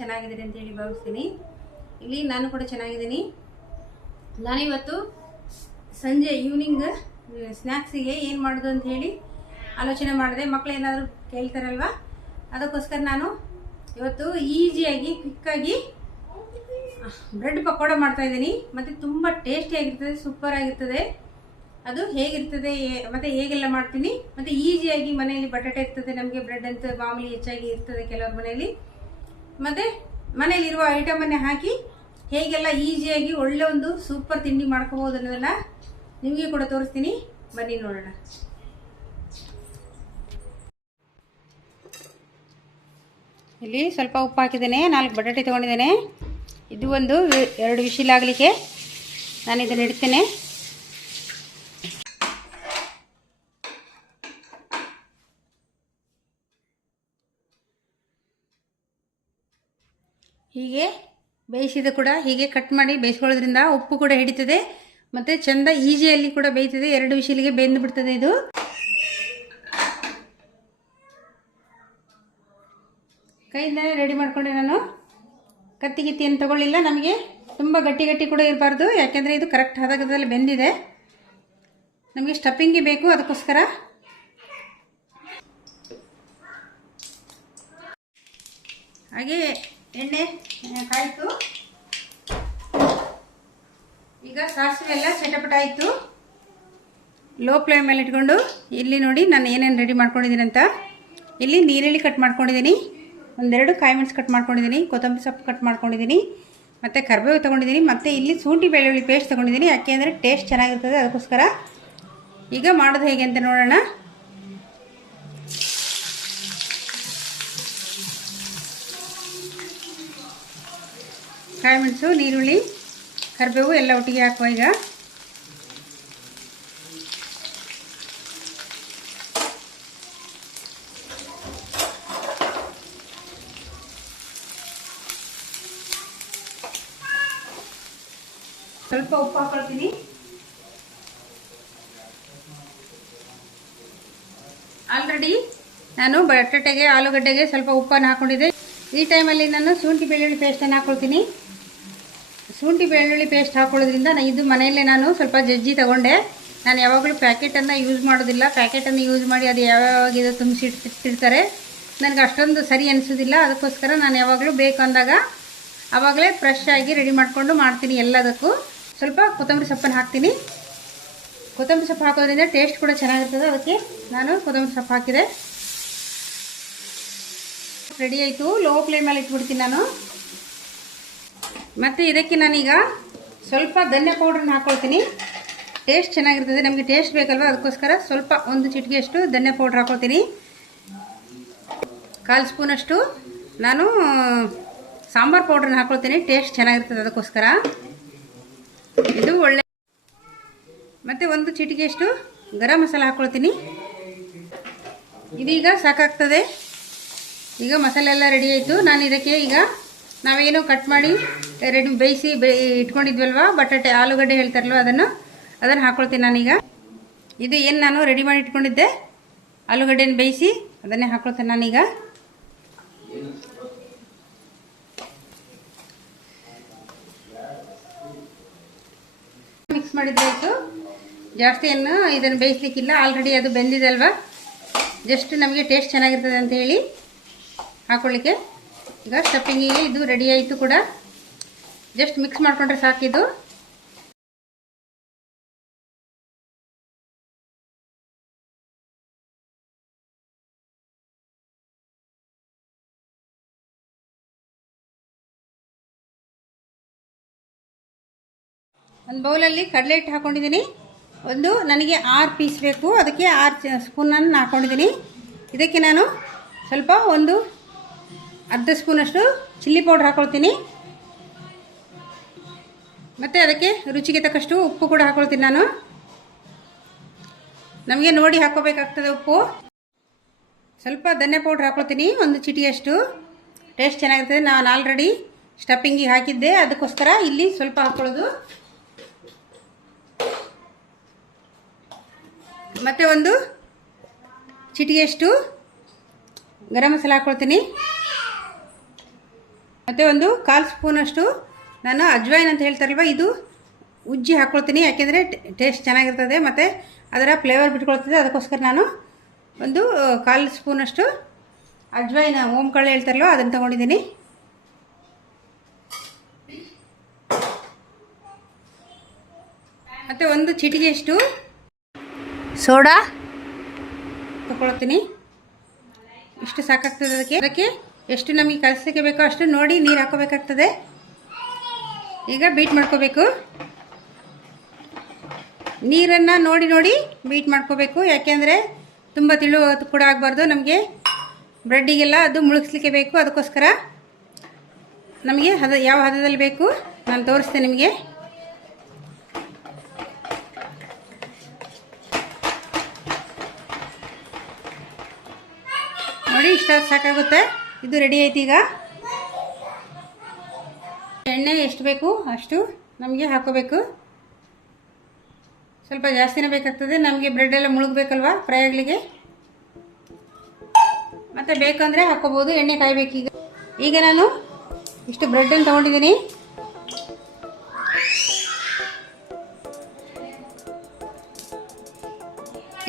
ಚೆನ್ನಾಗಿದ್ದೀರಿ ಅಂತ ಹೇಳಿ ಭಾವಿಸ್ತೀನಿ. ಇಲ್ಲಿ ನಾನು ಕೂಡ ಚೆನ್ನಾಗಿದ್ದೀನಿ. ನಾನಿವತ್ತು ಸಂಜೆ ಈವ್ನಿಂಗ್ ಸ್ನ್ಯಾಕ್ಸಿಗೆ ಏನು ಮಾಡೋದು ಅಂತ ಹೇಳಿ ಆಲೋಚನೆ ಮಾಡಿದೆ. ಮಕ್ಕಳು ಏನಾದರೂ ಕೇಳ್ತಾರಲ್ವ, ಅದಕ್ಕೋಸ್ಕರ ನಾನು ಇವತ್ತು ಈಸಿಯಾಗಿ ಕ್ವಿಕ್ಕಾಗಿ ಬ್ರೆಡ್ ಪಕೋಡ ಮಾಡ್ತಾಯಿದ್ದೀನಿ. ಮತ್ತು ತುಂಬ ಟೇಸ್ಟಿಯಾಗಿರ್ತದೆ, ಸೂಪರ್ ಆಗಿರ್ತದೆ. ಅದು ಹೇಗಿರ್ತದೆ ಮತ್ತು ಹೇಗೆಲ್ಲ ಮಾಡ್ತೀನಿ, ಮತ್ತು ಈಸಿಯಾಗಿ ಮನೆಯಲ್ಲಿ ಬಟಾಟೆ ಇರ್ತದೆ, ನಮಗೆ ಬ್ರೆಡ್ ಅಂತ ಮಾಮೂಲಿ ಹೆಚ್ಚಾಗಿ ಇರ್ತದೆ ಕೆಲವ್ರ ಮನೆಯಲ್ಲಿ. ಮತ್ತು ಮನೆಯಲ್ಲಿರುವ ಐಟಮನ್ನೇ ಹಾಕಿ ಹೇಗೆಲ್ಲ ಈಸಿಯಾಗಿ ಒಳ್ಳೆ ಒಂದು ಸೂಪರ್ ತಿಂಡಿ ಮಾಡ್ಕೋಬೋದು ಅನ್ನೋದನ್ನು ನಿಮಗೆ ಕೂಡ ತೋರಿಸ್ತೀನಿ. ಬನ್ನಿ ನೋಡೋಣ. ಇಲ್ಲಿ ಸ್ವಲ್ಪ ಉಪ್ಪು ಹಾಕಿದ್ದೇನೆ, 4 ಬಟಾಟೆ ತೊಗೊಂಡಿದ್ದೇನೆ. ಇದು ಒಂದು 2 ವಿಶಿಲ್ ಆಗಲಿಕ್ಕೆ ನಾನು ಇದನ್ನು ಇಡ್ತೇನೆ. ಹೀಗೆ ಬೇಯಿಸಿದ ಕೂಡ ಹೀಗೆ ಕಟ್ ಮಾಡಿ ಬೇಯಿಸ್ಕೊಳ್ಳೋದ್ರಿಂದ ಉಪ್ಪು ಕೂಡ ಹಿಡಿತದೆ ಮತ್ತು ಚೆಂದ ಈಜಿಯಲ್ಲಿ ಕೂಡ ಬೇಯ್ತದೆ. 2 ವಿಶಿಲಿಗೆ ಬೆಂದು ಬಿಡ್ತದೆ. ಇದು ಕೈಯಿಂದಲೇ ರೆಡಿ ಮಾಡಿಕೊಂಡೆ ನಾನು. ಕತ್ತಿ ಏನು ತಗೊಳ್ಳಿಲ್ಲ. ನಮಗೆ ತುಂಬ ಗಟ್ಟಿ ಕೂಡ ಇರಬಾರ್ದು, ಯಾಕೆಂದರೆ ಇದು ಕರೆಕ್ಟ್ ಹದದಲ್ಲಿ ಬೆಂದಿದೆ. ನಮಗೆ ಸ್ಟಫಿಂಗಿ ಬೇಕು, ಅದಕ್ಕೋಸ್ಕರ. ಹಾಗೆ ಎಣ್ಣೆ ಕಾಯಿತು. ಈಗ ಸಾಸಿವೆ ಎಲ್ಲ ಚಟಪಟ ಆಯಿತು. ಲೋ ಫ್ಲೇಮ್ ಮೇಲೆ ಇಟ್ಕೊಂಡು ಇಲ್ಲಿ ನೋಡಿ ನಾನು ಏನೇನು ರೆಡಿ ಮಾಡ್ಕೊಂಡಿದ್ದೀನಿ ಅಂತ. ಇಲ್ಲಿ ನೀರುಳ್ಳಿ ಕಟ್ ಮಾಡ್ಕೊಂಡಿದ್ದೀನಿ, 1-2 ಕಾಯಿ ಮೆಣಸು ಕಟ್ ಮಾಡ್ಕೊಂಡಿದ್ದೀನಿ, ಕೊತ್ತಂಬರಿ ಸೊಪ್ಪು ಕಟ್ ಮಾಡ್ಕೊಂಡಿದ್ದೀನಿ, ಮತ್ತು ಕರಿಬೇವು ತೊಗೊಂಡಿದ್ದೀನಿ, ಮತ್ತು ಇಲ್ಲಿ ಶುಂಠಿ ಬೆಳ್ಳುಳ್ಳಿ ಪೇಸ್ಟ್ ತೊಗೊಂಡಿದ್ದೀನಿ. ಯಾಕೆ ಅಂದರೆ ಟೇಸ್ಟ್ ಚೆನ್ನಾಗಿರ್ತದೆ, ಅದಕ್ಕೋಸ್ಕರ. ಈಗ ಮಾಡೋದು ಹೇಗೆ ಅಂತ ನೋಡೋಣ. ಕಾಯಿ ಮೆಣಸು, ನೀರುಳ್ಳಿ, ಕರಿಬೇವು ಎಲ್ಲ ಒಟ್ಟಿಗೆ ಹಾಕುವ. ಈಗ ಸ್ವಲ್ಪ ಉಪ್ಪು ಹಾಕೊಳ್ತೀನಿ. ಆಲ್ರೆಡಿ ನಾನು ಬಟಾಟೆಗೆ ಆಲೂಗಡ್ಡೆಗೆ ಸ್ವಲ್ಪ ಉಪ್ಪನ್ನು ಹಾಕ್ಕೊಂಡಿದ್ದೆ. ಈ ಟೈಮಲ್ಲಿ ನಾನು ಶುಂಠಿ ಬೆಳ್ಳುಳ್ಳಿ ಪೇಸ್ಟನ್ನು ಹಾಕ್ಕೊಳ್ತೀನಿ. ಶುಂಠಿ ಬೆಳ್ಳುಳ್ಳಿ ಪೇಸ್ಟ್ ಹಾಕೊಳ್ಳೋದ್ರಿಂದ ಇದು ಮನೆಯಲ್ಲೇ ನಾನು ಸ್ವಲ್ಪ ಜಜ್ಜಿ ತಗೊಂಡೆ. ನಾನು ಯಾವಾಗಲೂ ಪ್ಯಾಕೆಟನ್ನು ಯೂಸ್ ಮಾಡೋದಿಲ್ಲ. ಪ್ಯಾಕೆಟನ್ನು ಯೂಸ್ ಮಾಡಿ ಅದು ಯಾವಾಗ ಇದು ತುಂಬಿಸಿಟ್ಟಿರ್ತಾರೆ, ನನಗೆ ಅಷ್ಟೊಂದು ಸರಿ ಅನಿಸೋದಿಲ್ಲ. ಅದಕ್ಕೋಸ್ಕರ ನಾನು ಯಾವಾಗಲೂ ಬೇಕು ಅಂದಾಗ ಆವಾಗಲೇ ಫ್ರೆಶ್ ಆಗಿ ರೆಡಿ ಮಾಡಿಕೊಂಡು ಮಾಡ್ತೀನಿ ಎಲ್ಲದಕ್ಕೂ. ಸ್ವಲ್ಪ ಕೊತ್ತಂಬರಿ ಸೊಪ್ಪನ್ನು ಹಾಕ್ತೀನಿ. ಕೊತ್ತಂಬರಿ ಸೊಪ್ಪು ಹಾಕೋದ್ರಿಂದ ಟೇಸ್ಟ್ ಕೂಡ ಚೆನ್ನಾಗಿರ್ತದೆ, ಅದಕ್ಕೆ ನಾನು ಕೊತ್ತಂಬರಿ ಸೊಪ್ಪು ಹಾಕಿದೆ. ರೆಡಿ ಆಯಿತು. ಲೋ ಫ್ಲೇಮಲ್ಲಿ ಇಟ್ಬಿಡ್ತೀನಿ ನಾನು. ಮತ್ತು ಇದಕ್ಕೆ ನಾನೀಗ ಸ್ವಲ್ಪ ಧನಿಯಾ ಪೌಡ್ರನ್ನ ಹಾಕ್ಕೊಳ್ತೀನಿ. ಟೇಸ್ಟ್ ಚೆನ್ನಾಗಿರ್ತದೆ, ನಮಗೆ ಟೇಸ್ಟ್ ಬೇಕಲ್ವ, ಅದಕ್ಕೋಸ್ಕರ ಸ್ವಲ್ಪ 1 ಚಿಟಿಕೆಯಷ್ಟು ಧನಿಯಾ ಪೌಡ್ರ್ ಹಾಕ್ಕೊಳ್ತೀನಿ. 1/4 ಸ್ಪೂನಷ್ಟು ನಾನು ಸಾಂಬಾರು ಪೌಡ್ರನ್ನ ಹಾಕ್ಕೊಳ್ತೀನಿ. ಟೇಸ್ಟ್ ಚೆನ್ನಾಗಿರ್ತದೆ, ಅದಕ್ಕೋಸ್ಕರ. ಇದು ಒಳ್ಳೆ. ಮತ್ತು 1 ಚಿಟಿಕೆಯಷ್ಟು ಗರಂ ಮಸಾಲ ಹಾಕ್ಕೊಳ್ತೀನಿ. ಇದೀಗ ಸಾಕಾಗ್ತದೆ. ಈಗ ಮಸಾಲೆ ಎಲ್ಲ ರೆಡಿ ಆಯಿತು. ನಾನು ಇದಕ್ಕೆ ಈಗ ನಾವೇನು ಕಟ್ ಮಾಡಿ ಬೇಯಿಸಿ ಇಟ್ಕೊಂಡಿದ್ವಲ್ವ, ಬಟಾಟೆ ಆಲೂಗಡ್ಡೆ ಹೇಳ್ತಾರಲ್ವ, ಅದನ್ನು ಹಾಕ್ಕೊಳ್ತೀನಿ ನಾನೀಗ. ಇದು ಏನು ನಾನು ರೆಡಿ ಮಾಡಿ ಇಟ್ಕೊಂಡಿದ್ದೆ ಆಲೂಗಡ್ಡೆನ ಬೇಯಿಸಿ, ಅದನ್ನೇ ಹಾಕ್ಕೊಳ್ತೇನೆ ನಾನೀಗ. ಮಿಕ್ಸ್ ಮಾಡಿದ್ದಾಯಿತು. ಜಾಸ್ತಿ ಏನು ಇದನ್ನು ಬೇಯಿಸ್ಲಿಕ್ಕಿಲ್ಲ, ಆಲ್ರೆಡಿ ಅದು ಬೆಂದಿದೆ ಅಲ್ವಾ. ಜಸ್ಟ್ ನಮಗೆ ಟೇಸ್ಟ್ ಚೆನ್ನಾಗಿರ್ತದೆ ಅಂತ ಹೇಳಿ ಹಾಕೊಳ್ಳಿಕ್ಕೆ. ಈಗ ಸ್ಟಫಿಂಗಿಗೆ ಇದು ರೆಡಿ ಆಯಿತು ಕೂಡ. ಜಸ್ಟ್ ಮಿಕ್ಸ್ ಮಾಡಿಕೊಂಡ್ರೆ ಸಾಕಿದು. ಒಂದು ಬೌಲಲ್ಲಿ ಕಡಲೆ ಹಿಟ್ಟು ಹಾಕ್ಕೊಂಡಿದ್ದೀನಿ. ನನಗೆ 6 ಪೀಸ್ ಬೇಕು, ಅದಕ್ಕೆ 6 ಸ್ಪೂನನ್ನು ಹಾಕ್ಕೊಂಡಿದ್ದೀನಿ. ಇದಕ್ಕೆ ನಾನು ಸ್ವಲ್ಪ 1/2 ಸ್ಪೂನಷ್ಟು ಚಿಲ್ಲಿ ಪೌಡ್ರ್ ಹಾಕ್ಕೊಳ್ತೀನಿ. ಮತ್ತು ಅದಕ್ಕೆ ರುಚಿಗೆ ತಕ್ಕಷ್ಟು ಉಪ್ಪು ಕೂಡ ಹಾಕ್ಕೊಳ್ತೀನಿ ನಾನು. ನಮಗೆ ನೋಡಿ ಹಾಕ್ಕೋಬೇಕಾಗ್ತದೆ ಉಪ್ಪು. ಸ್ವಲ್ಪ ಧನಿಯಾ ಪೌಡ್ರ್ ಹಾಕ್ಕೊಳ್ತೀನಿ, 1 ಚಿಟಿಕೆಯಷ್ಟು. ಟೇಸ್ಟ್ ಚೆನ್ನಾಗಿರ್ತದೆ. ನಾನು ಆಲ್ರೆಡಿ ಸ್ಟಫಿಂಗಿಗೆ ಹಾಕಿದ್ದೆ, ಅದಕ್ಕೋಸ್ಕರ ಇಲ್ಲಿ ಸ್ವಲ್ಪ ಹಾಕ್ಕೊಳ್ಳೋದು. ಮತ್ತು 1 ಚಿಟಿಕೆಯಷ್ಟು ಗರಂ ಮಸಾಲ ಹಾಕ್ಕೊಳ್ತೀನಿ. ಮತ್ತು ಒಂದು 1/4 ಸ್ಪೂನಷ್ಟು ನಾನು ಅಜ್ವೈನ್ ಅಂತ ಹೇಳ್ತಾರಲ್ವ ಇದು ಉಜ್ಜಿ ಹಾಕ್ಕೊಳ್ತೀನಿ, ಯಾಕೆಂದರೆ ಟೇಸ್ಟ್ ಚೆನ್ನಾಗಿರ್ತದೆ ಮತ್ತು ಅದರ ಫ್ಲೇವರ್ ಬಿಟ್ಕೊಳ್ತದೆ. ಅದಕ್ಕೋಸ್ಕರ ನಾನು ಒಂದು 1/4 ಸ್ಪೂನಷ್ಟು ಅಜ್ವೈನ ಓಂಕಾಳು ಹೇಳ್ತಾರಲ್ವ ಅದನ್ನು ತೊಗೊಂಡಿದ್ದೀನಿ. ಮತ್ತು ಒಂದು ಚಿಟಿಗೆಯಷ್ಟು ಸೋಡಾ ತಗೊಳ್ತೀನಿ. ಇಷ್ಟು ಸಾಕಾಗ್ತದೆ. ಅದಕ್ಕೆ ಎಷ್ಟು ನಮಗೆ ಕಲಿಸ್ಲಿಕ್ಕೆ ಬೇಕೋ ಅಷ್ಟು ನೋಡಿ ನೀರು ಹಾಕೋಬೇಕಾಗ್ತದೆ. ಈಗ ಬೀಟ್ ಮಾಡ್ಕೋಬೇಕು. ನೀರನ್ನು ನೋಡಿ ಬೀಟ್ ಮಾಡ್ಕೋಬೇಕು, ಯಾಕೆಂದರೆ ತುಂಬ ತಿಳು ಕೂಡ ಆಗಬಾರ್ದು. ನಮಗೆ ಬ್ರೆಡ್ಡಿಗೆಲ್ಲ ಅದು ಮುಳುಗಿಸ್ಲಿಕ್ಕೆ ಬೇಕು. ಅದಕ್ಕೋಸ್ಕರ ನಮಗೆ ಯಾವ ಹದದಲ್ಲಿ ಬೇಕು ನಾನು ತೋರಿಸ್ತೇನೆ ನಿಮಗೆ. ನೋಡಿ ಇಷ್ಟಾದ್ರು ಸಾಕಾಗುತ್ತೆ. ಇದು ರೆಡಿ ಆಯ್ತು. ಈಗ ಎಣ್ಣೆ ಎಷ್ಟು ಬೇಕು ಅಷ್ಟು ನಮಗೆ ಹಾಕೋಬೇಕು. ಸ್ವಲ್ಪ ಜಾಸ್ತಿನೇ ಬೇಕಾಗ್ತದೆ, ನಮಗೆ ಬ್ರೆಡ್ ಎಲ್ಲ ಮುಳುಗಬೇಕಲ್ವ ಫ್ರೈ ಆಗಲಿಕ್ಕೆ. ಮತ್ತು ಬೇಕಂದರೆ ಹಾಕೋಬೋದು, ಎಣ್ಣೆ ಕಾಯಬೇಕು. ಈಗ ನಾನು ಇಷ್ಟು ಬ್ರೆಡ್ಡನ್ನು ತೊಗೊಂಡಿದ್ದೀನಿ.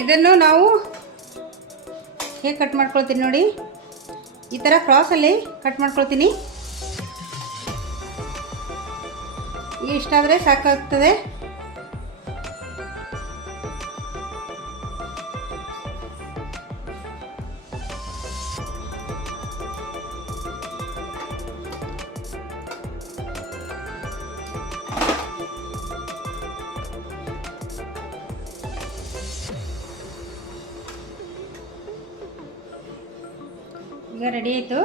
ಇದನ್ನು ನಾವು ಹೇಗೆ ಕಟ್ ಮಾಡ್ಕೊಳ್ತೀನಿ ನೋಡಿ, ಈ ಥರ ಕ್ರಾಸಲ್ಲಿ ಕಟ್ ಮಾಡ್ಕೊಳ್ತೀನಿ. ಇಷ್ಟಾದರೆ ಸಾಕಾಗ್ತದೆ. ಈಗ ರೆಡಿ ಆಯಿತು.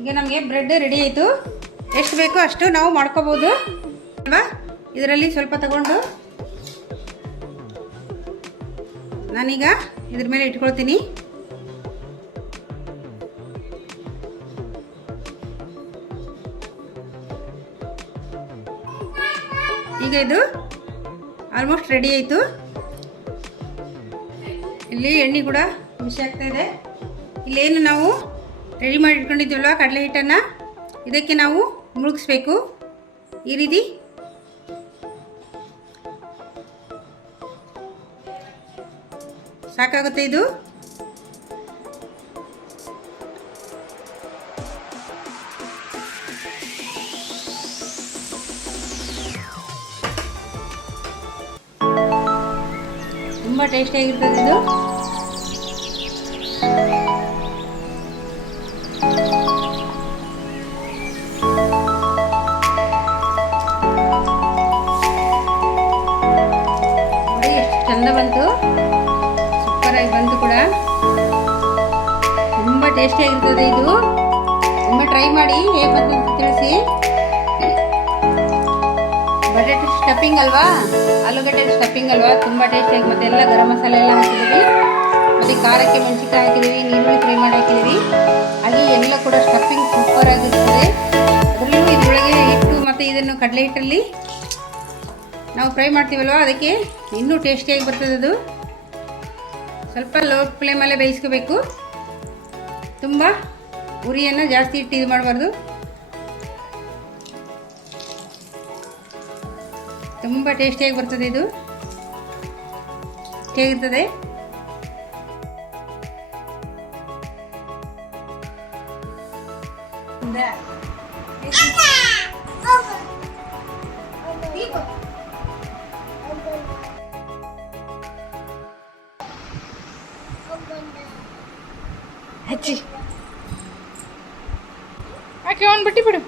ಈಗ ನಮಗೆ ಬ್ರೆಡ್ ರೆಡಿ ಆಯಿತು. ಎಷ್ಟು ಬೇಕೋ ಅಷ್ಟು ನಾವು ಮಾಡ್ಕೋಬೋದು ಅಲ್ವಾ. ಇದರಲ್ಲಿ ಸ್ವಲ್ಪ ತಗೊಂಡು ನಾನೀಗ ಇದ್ರ ಮೇಲೆ ಇಟ್ಕೊಳ್ತೀನಿ. ಈಗ ಇದು ಆಲ್ಮೋಸ್ಟ್ ರೆಡಿ ಆಯಿತು. ಇಲ್ಲಿ ಎಣ್ಣೆ ಕೂಡ ಬಿಸಿ ಆಗ್ತಾ ಇದೆ. ಇಲ್ಲೇನು ನಾವು ರೆಡಿ ಮಾಡಿ ಇಟ್ಕೊಂಡಿದ್ದೀವಲ್ವ ಕಡಲೆ ಹಿಟ್ಟನ್ನು, ಇದಕ್ಕೆ ನಾವು ಮುಳುಗಿಸ್ಬೇಕು ಈ ರೀತಿ. ಸಾಕಾಗುತ್ತೆ ಇದು. ತುಂಬ ಟೇಸ್ಟಿಯಾಗಿರ್ತದೆ ಇದು. ನೋಡಿ ಎಷ್ಟು ಚಂದ ಬಂತು, ಸೂಪರಾಗಿ ಬಂತು ಕೂಡ. ತುಂಬ ಟೇಸ್ಟಿಯಾಗಿರ್ತದೆ ಇದು. ಒಮ್ಮೆ ಟ್ರೈ ಮಾಡಿ ಹೇಗೆ ಬಂತು ಅಂತ ತಿಳಿಸಿ. ಬಟಾಟೆ ಸ್ಟಫಿಂಗ್ ಅಲ್ವಾ, ಆಲೂಗಡ್ಡೆ ಸ್ಟಫಿಂಗ್ ಅಲ್ವಾ, ತುಂಬ ಟೇಸ್ಟಿಯಾಗಿ. ಮತ್ತು ಎಲ್ಲ ಗರಂ ಮಸಾಲೆ ಎಲ್ಲ ಹಾಕಿದ್ದೀವಿ, ಮತ್ತು ಖಾರಕ್ಕೆ ಮೆಣಸಿನ್ಕಾಯಿ ಹಾಕಿದ್ದೀವಿ, ನೀರುಳ್ಳಿ ಫ್ರೈ ಮಾಡಿ ಹಾಕಿದ್ದೀವಿ. ಹಾಗೆ ಎಲ್ಲ ಕೂಡ ಸ್ಟಫಿಂಗ್ ಸೂಪರ್ ಆಗಿರ್ತದೆ. ಅದರಲ್ಲೂ ಇದರೊಳಗೆ ಹಿಟ್ಟು ಮತ್ತು ಇದನ್ನು ಕಡಲೆ ಹಿಟ್ಟಲ್ಲಿ ನಾವು ಫ್ರೈ ಮಾಡ್ತೀವಲ್ವ, ಅದಕ್ಕೆ ಇನ್ನೂ ಟೇಸ್ಟಿಯಾಗಿ ಬರ್ತದೆ ಅದು. ಸ್ವಲ್ಪ ಲೋ ಫ್ಲೇಮಲ್ಲೇ ಬೇಯಿಸ್ಕೋಬೇಕು. ತುಂಬ ಉರಿಯನ್ನು ಜಾಸ್ತಿ ಇಟ್ಟು ಇದು ಮಾಡಬಾರ್ದು. ತುಂಬ ಟೇಸ್ಟಿಯಾಗಿ ಬರ್ತದೆ ಇದು. ಹೇಗಿರ್ತದೆ ಹಚ್ಚಿ ಆಕೆ ಅವನು ಬಿಟ್ಟು ಬಿಡು.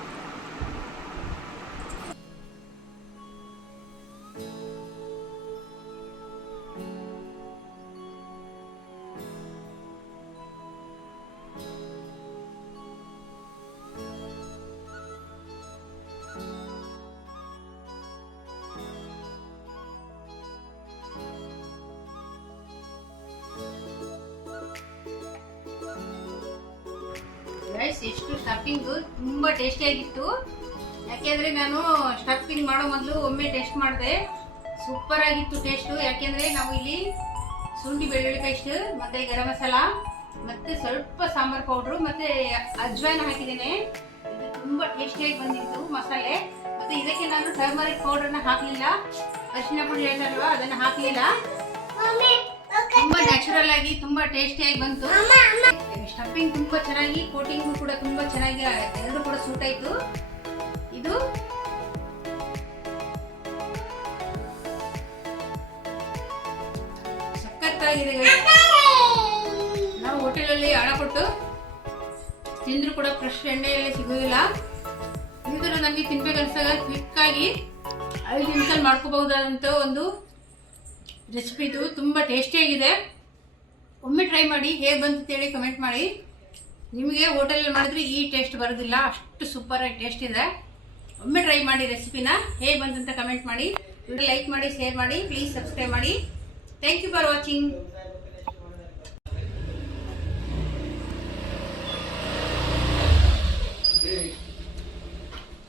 ಗೈಸ್, ಎಷ್ಟು ಸ್ಟಫಿಂಗು ತುಂಬ ಟೇಸ್ಟಿಯಾಗಿತ್ತು. ಯಾಕೆಂದರೆ ನಾನು ಸ್ಟಫಿಂಗ್ ಮಾಡೋ ಮೊದಲು ಒಮ್ಮೆ ಟೆಸ್ಟ್ ಮಾಡಿದೆ, ಸೂಪರ್ ಆಗಿತ್ತು ಟೇಸ್ಟ್. ಯಾಕೆಂದ್ರೆ ನಾವು ಇಲ್ಲಿ ಶುಂಠಿ ಬೆಳ್ಳುಳ್ಳಿ ಪೇಸ್ಟ್ ಮತ್ತೆ ಗರಂ ಮಸಾಲ ಮತ್ತೆ ಸ್ವಲ್ಪ ಸಾಂಬಾರ್ ಪೌಡ್ರು ಮತ್ತೆ ಅಜ್ವಾಯಿನ ಹಾಕಿದ್ದೇನೆ. ಇದು ತುಂಬಾ ಟೇಸ್ಟಿಯಾಗಿ ಬಂದಿತ್ತು ಮಸಾಲೆ. ಮತ್ತೆ ಇದಕ್ಕೆ ನಾನು ಟರ್ಮರಿಕ್ ಪೌಡರ್ನ ಹಾಕ್ಲಿಲ್ಲ, ಅರಿಶಿನ ಪುಡಿ ಹೇಳ್ತಾರಲ್ವಾ ಅದನ್ನ ಹಾಕ್ಲಿಲ್ಲ. ತುಂಬಾ ನ್ಯಾಚುರಲ್ ಆಗಿ ತುಂಬಾ ಟೇಸ್ಟಿಯಾಗಿ ಬಂತು. ಸ್ಟಫಿಂಗ್ ತುಂಬಾ ಚೆನ್ನಾಗಿ, ಕೋಟಿಂಗು ಕೂಡ ತುಂಬಾ ಚೆನ್ನಾಗಿ, ಎರಡು ಕೂಡ ಸೂಟ್ ಆಯ್ತು. ಇದು ಸಖತ್ತಾಗಿದೆ. ನಾವು ಹೋಟೆಲಲ್ಲಿ ಹಣ ಕೊಟ್ಟು ತಿಂದ್ರು ಕೂಡ ಫ್ರೆಶ್ ಎಣ್ಣೆಯಲ್ಲಿ ಸಿಗೋದಿಲ್ಲ. ಇದರ ನಮಗೆ ತಿನ್ಬೇಕು ಅನ್ಸಾಗ ಕ್ವಿಕ್ ಆಗಿ 5 ನಿಮಿಷದಲ್ಲಿ ಮಾಡ್ಕೋಬಹುದಾದಂತ ಒಂದು ರೆಸಿಪಿ. ಇದು ತುಂಬಾ ಟೇಸ್ಟಿಯಾಗಿದೆ. ಒಮ್ಮೆ ಟ್ರೈ ಮಾಡಿ, ಹೇಗೆ ಬಂತು ಅಂತೇಳಿ ಕಮೆಂಟ್ ಮಾಡಿ. ನಿಮಗೆ ಹೋಟೆಲಲ್ಲಿ ಮಾಡಿದ್ರೆ ಈ ಟೇಸ್ಟ್ ಬರೋದಿಲ್ಲ, ಅಷ್ಟು ಸೂಪರ್ ಆಗಿ ಟೇಸ್ಟ್ ಇದೆ. ಒಮ್ಮೆ ಟ್ರೈ ಮಾಡಿ ರೆಸಿಪಿನ, ಹೇಗೆ ಬಂತು ಅಂತ ಕಮೆಂಟ್ ಮಾಡಿ. ವಿಡಿಯೋ ಲೈಕ್ ಮಾಡಿ, ಶೇರ್ ಮಾಡಿ, ಪ್ಲೀಸ್ ಸಬ್ಸ್ಕ್ರೈಬ್ ಮಾಡಿ. Thank you for watching.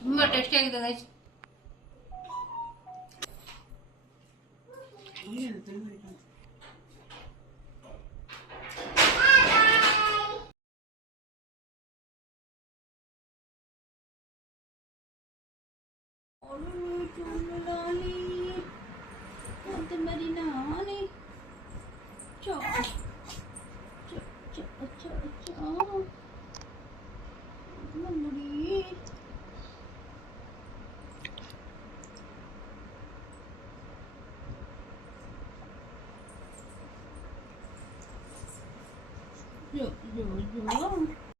ತುಂಬಾ ಟೇಸ್ಟಿಯಾಗಿದೆ ಗೈಸ್. Yo.